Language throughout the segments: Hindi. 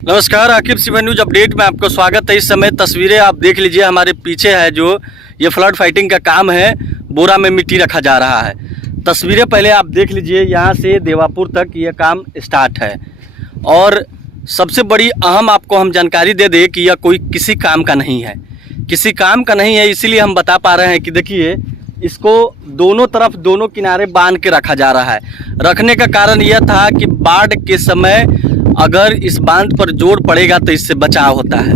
नमस्कार, आकिब सिवन न्यूज अपडेट में आपका स्वागत है। इस समय तस्वीरें आप देख लीजिए, हमारे पीछे है जो ये फ्लड फाइटिंग का काम है। बोरा में मिट्टी रखा जा रहा है। तस्वीरें पहले आप देख लीजिए, यहाँ से देवापुर तक ये काम स्टार्ट है। और सबसे बड़ी अहम आपको हम जानकारी दे दें कि यह कोई किसी काम का नहीं है, किसी काम का नहीं है। इसीलिए हम बता पा रहे हैं कि देखिए, इसको दोनों तरफ दोनों किनारे बांध के रखा जा रहा है। रखने का कारण यह था कि बाढ़ के समय अगर इस बांध पर जोर पड़ेगा तो इससे बचाव होता है।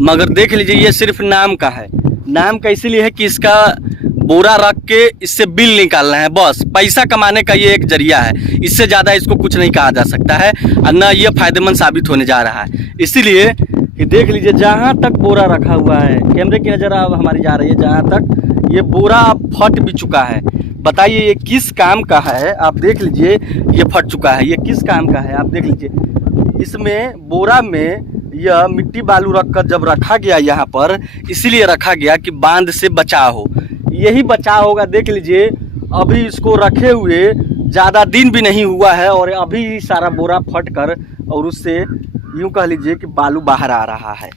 मगर देख लीजिए, ये सिर्फ नाम का है। नाम का इसीलिए है कि इसका बोरा रख के इससे बिल निकालना है, बस पैसा कमाने का ये एक जरिया है। इससे ज़्यादा इसको कुछ नहीं कहा जा सकता है और न ये फायदेमंद साबित होने जा रहा है। इसीलिए कि देख लीजिए, जहाँ तक बोरा रखा हुआ है, कैमरे की नज़र अब हमारी जा रही है, जहाँ तक ये बोरा अब फट भी चुका है। बताइए ये किस काम का है? आप देख लीजिए, ये फट चुका है। ये किस काम का है आप देख लीजिए। इसमें बोरा में यह मिट्टी बालू रखकर जब रखा गया यहाँ पर, इसीलिए रखा गया कि बांध से बचाव हो। यही बचाव होगा। देख लीजिए, अभी इसको रखे हुए ज़्यादा दिन भी नहीं हुआ है और अभी सारा बोरा फट कर और उससे यूँ कह लीजिए कि बालू बाहर आ रहा है।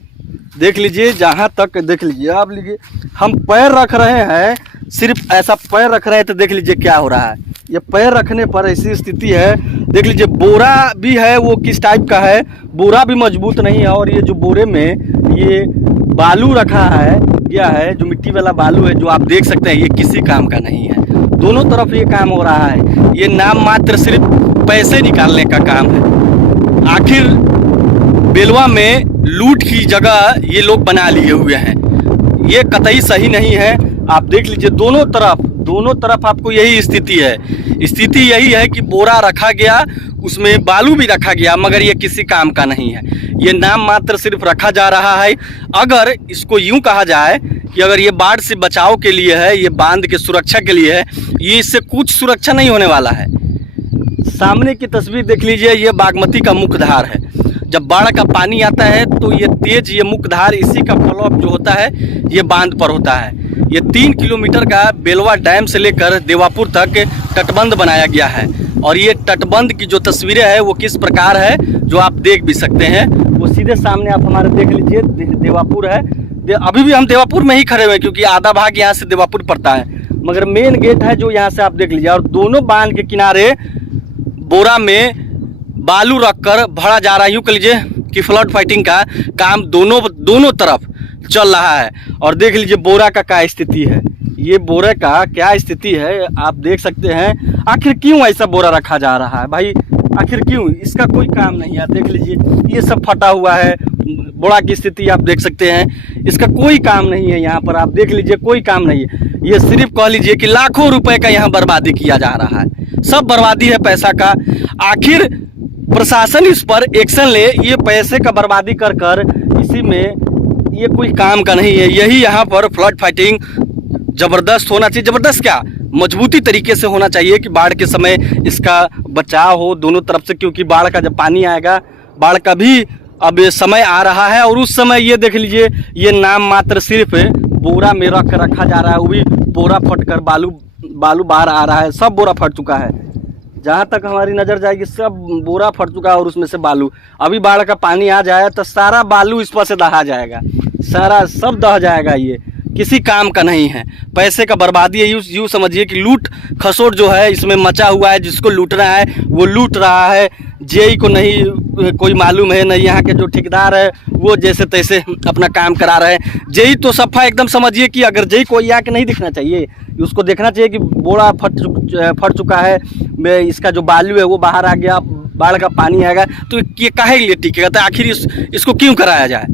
देख लीजिए, जहाँ तक देख लीजिए, आप लीजिए, हम पैर रख रहे हैं, सिर्फ ऐसा पैर रख रहे हैं तो देख लीजिए क्या हो रहा है। ये पैर रखने पर ऐसी स्थिति है। देख लीजिए, बोरा भी है वो किस टाइप का है, बोरा भी मजबूत नहीं है। और ये जो बोरे में ये बालू रखा है गया है, जो मिट्टी वाला बालू है, जो आप देख सकते हैं, ये किसी काम का नहीं है। दोनों तरफ ये काम हो रहा है। ये नाम मात्र सिर्फ पैसे निकालने का काम है। आखिर बेलवा में लूट की जगह ये लोग बना लिए हुए हैं। ये कतई सही नहीं है। आप देख लीजिए, दोनों तरफ आपको यही स्थिति है। स्थिति यही है कि बोरा रखा गया, उसमें बालू भी रखा गया, मगर ये किसी काम का नहीं है। ये नाम मात्र सिर्फ रखा जा रहा है। अगर इसको यूं कहा जाए कि अगर ये बाढ़ से बचाव के लिए है, ये बांध के सुरक्षा के लिए है, ये इससे कुछ सुरक्षा नहीं होने वाला है। सामने की तस्वीर देख लीजिए, ये बागमती का मुख्य धार है। जब बाढ़ का पानी आता है तो ये तेज, ये मुख्य धार, इसी का फॉलोअप जो होता है ये बांध पर होता है। ये 3 किलोमीटर का बेलवा डैम से लेकर देवापुर तक तटबंध बनाया गया है। और ये तटबंध की जो तस्वीरें हैं वो किस प्रकार है, जो आप देख भी सकते हैं, वो सीधे सामने आप हमारे देख लीजिए, देवापुर है। अभी भी हम देवापुर में ही खड़े हुए हैं, क्योंकि आधा भाग यहाँ से देवापुर पड़ता है, मगर मेन गेट है जो यहाँ से आप देख लीजिए। और दोनों बांध के किनारे बोरा में बालू रखकर भरा जा रहा है। यूँ कह लीजिए कि फ्लड फाइटिंग का काम दोनों तरफ चल रहा है। और देख लीजिए बोरा का क्या स्थिति है, ये बोरे का क्या स्थिति है आप देख सकते हैं। आखिर क्यों ऐसा बोरा रखा जा रहा है भाई? आखिर क्यों? इसका कोई काम नहीं है। देख लीजिए, ये सब फटा हुआ है, बोरा की स्थिति आप देख सकते हैं। इसका कोई काम नहीं है यहाँ पर। आप देख लीजिए, कोई काम नहीं है। ये सिर्फ कह लीजिए कि लाखों रुपए का यहाँ बर्बादी किया जा रहा है। सब बर्बादी है पैसा का। आखिर प्रशासन इस पर एक्शन ले। ये पैसे का बर्बादी कर कर इसी में ये कोई काम का नहीं है। यही यहाँ पर फ्लड फाइटिंग ज़बरदस्त होना चाहिए। ज़बरदस्त क्या, मजबूती तरीके से होना चाहिए कि बाढ़ के समय इसका बचाव हो दोनों तरफ से। क्योंकि बाढ़ का जब पानी आएगा, बाढ़ का भी अब समय आ रहा है, और उस समय ये देख लीजिए, ये नाम मात्र सिर्फ बोरा में रखा जा रहा है। वो भी बोरा फटकर बालू बाहर आ रहा है। सब बोरा फट चुका है, जहाँ तक हमारी नज़र जाएगी सब बोरा फट चुका है। और उसमें से बालू, अभी बाढ़ का पानी आ जाए तो सारा बालू इस पर से दहा जाएगा, सारा सब दह जाएगा। ये किसी काम का नहीं है, पैसे का बर्बादी है। यूँ समझिए कि लूट खसोट जो है इसमें मचा हुआ है। जिसको लूटना है वो लूट रहा है। जेई को नहीं कोई मालूम है, नहीं यहाँ के जो ठेकेदार है वो जैसे तैसे अपना काम करा रहे हैं। जेई तो सफ़ा एकदम समझिए कि अगर जेई को यहाँ के नहीं दिखना चाहिए, उसको देखना चाहिए कि बोरा फट चुका है, इसका जो बालू है वो बाहर आ गया, बाढ़ का पानी आएगा तो ये काहे लिए टिकेगा? तो आखिर इसको क्यों कराया जाए?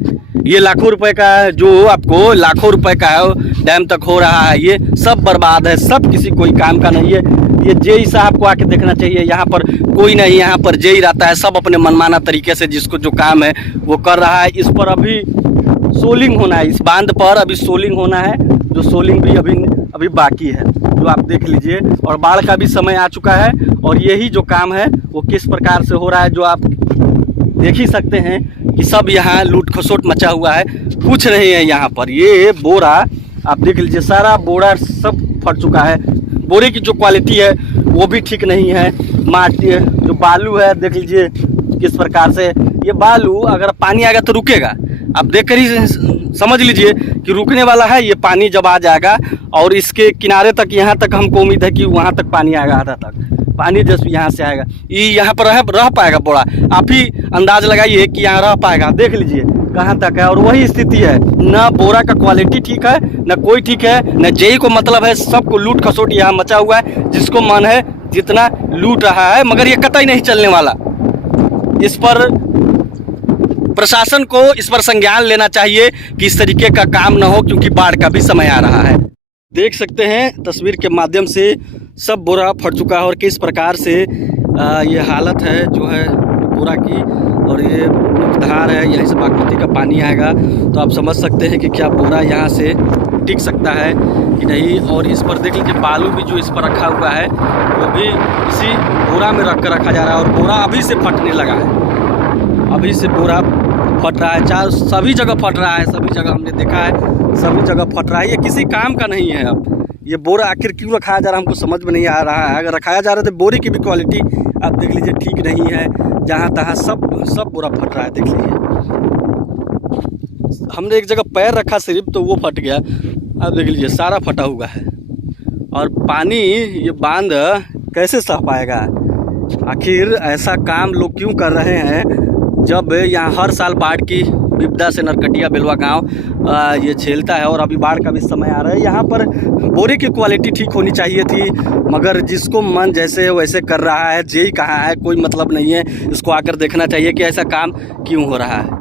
ये लाखों रुपए का है, जो आपको लाखों रुपए का है डैम तक हो रहा है, ये सब बर्बाद है। सब किसी कोई काम का नहीं है। ये जेई साहब को आके देखना चाहिए। यहाँ पर कोई नहीं, यहाँ पर जेई रहता है। सब अपने मनमाना तरीके से जिसको जो काम है वो कर रहा है। इस पर अभी सोलिंग होना है, इस बांध पर अभी सोलिंग होना है, जो सोलिंग भी अभी बाकी है, जो आप देख लीजिए। और बाढ़ का भी समय आ चुका है, और यही जो काम है वो किस प्रकार से हो रहा है, जो आप देख ही सकते हैं कि सब यहाँ लूट खसोट मचा हुआ है। कुछ नहीं है यहाँ पर। ये बोरा आप देख लीजिए, सारा बोरा सब फट चुका है। बोरे की जो क्वालिटी है वो भी ठीक नहीं है। माटी जो बालू है देख लीजिए किस प्रकार से ये बालू अगर पानी आएगा तो रुकेगा। आप देख कर ही समझ लीजिए कि रुकने वाला है। ये पानी जब आ जाएगा और इसके किनारे तक, यहाँ तक हमको उम्मीद है कि वहाँ तक पानी आएगा, आधा तक पानी जस्ट यहाँ से आएगा। ये यहाँ पर रह पाएगा बोरा? आप ही अंदाज लगाइए कि यहाँ रह पाएगा। आप देख लीजिए कहाँ तक है। और वही स्थिति है, ना बोरा का क्वालिटी ठीक है, ना कोई ठीक है, ना जेई को मतलब है। सबको लूट खसोट यहाँ मचा हुआ है, जिसको मन है जितना लूट रहा है, मगर ये कतई नहीं चलने वाला। इस पर प्रशासन को इस पर संज्ञान लेना चाहिए कि इस तरीके का काम ना हो, क्योंकि बाढ़ का भी समय आ रहा है। देख सकते हैं तस्वीर के माध्यम से सब बोरा फट चुका है और किस प्रकार से ये हालत है जो है बोरा की। और ये मुख्यधार है, यहीं से बागमती का पानी आएगा, तो आप समझ सकते हैं कि क्या बोरा यहाँ से टिक सकता है कि नहीं। और इस पर देख लीजिए बालू भी जो इस पर रखा हुआ है वो भी इसी बोरा में रख कर रखा जा रहा है। और बोरा अभी से फटने लगा है, अभी से बोरा फट रहा है। चार सभी जगह फट रहा है, सभी जगह हमने देखा है, सभी जगह फट रहा है। ये किसी काम का नहीं है। अब ये बोरा आखिर क्यों रखाया जा रहा है हमको समझ में नहीं आ रहा है। अगर रखाया जा रहा है तो बोरे की भी क्वालिटी आप देख लीजिए ठीक नहीं है। जहाँ तहाँ सब बोरा फट रहा है, देख लीजिए। हमने एक जगह पैर रखा सिर्फ तो वो फट गया। अब देख लीजिए सारा फटा हुआ है। और पानी ये बांध कैसे सह पाएगा? आखिर ऐसा काम लोग क्यों कर रहे हैं, जब यहाँ हर साल बाढ़ की विपदा से नरकटिया बेलवा गांव ये झेलता है। और अभी बाढ़ का भी समय आ रहा है। यहाँ पर बोरे की क्वालिटी ठीक होनी चाहिए थी, मगर जिसको मन जैसे वैसे कर रहा है। जेई कहाँ है, कोई मतलब नहीं है। इसको आकर देखना चाहिए कि ऐसा काम क्यों हो रहा है।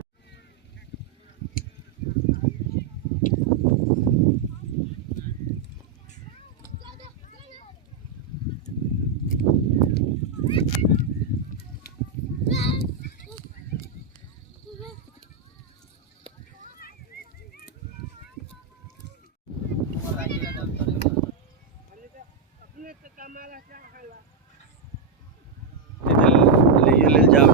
ले जाओ।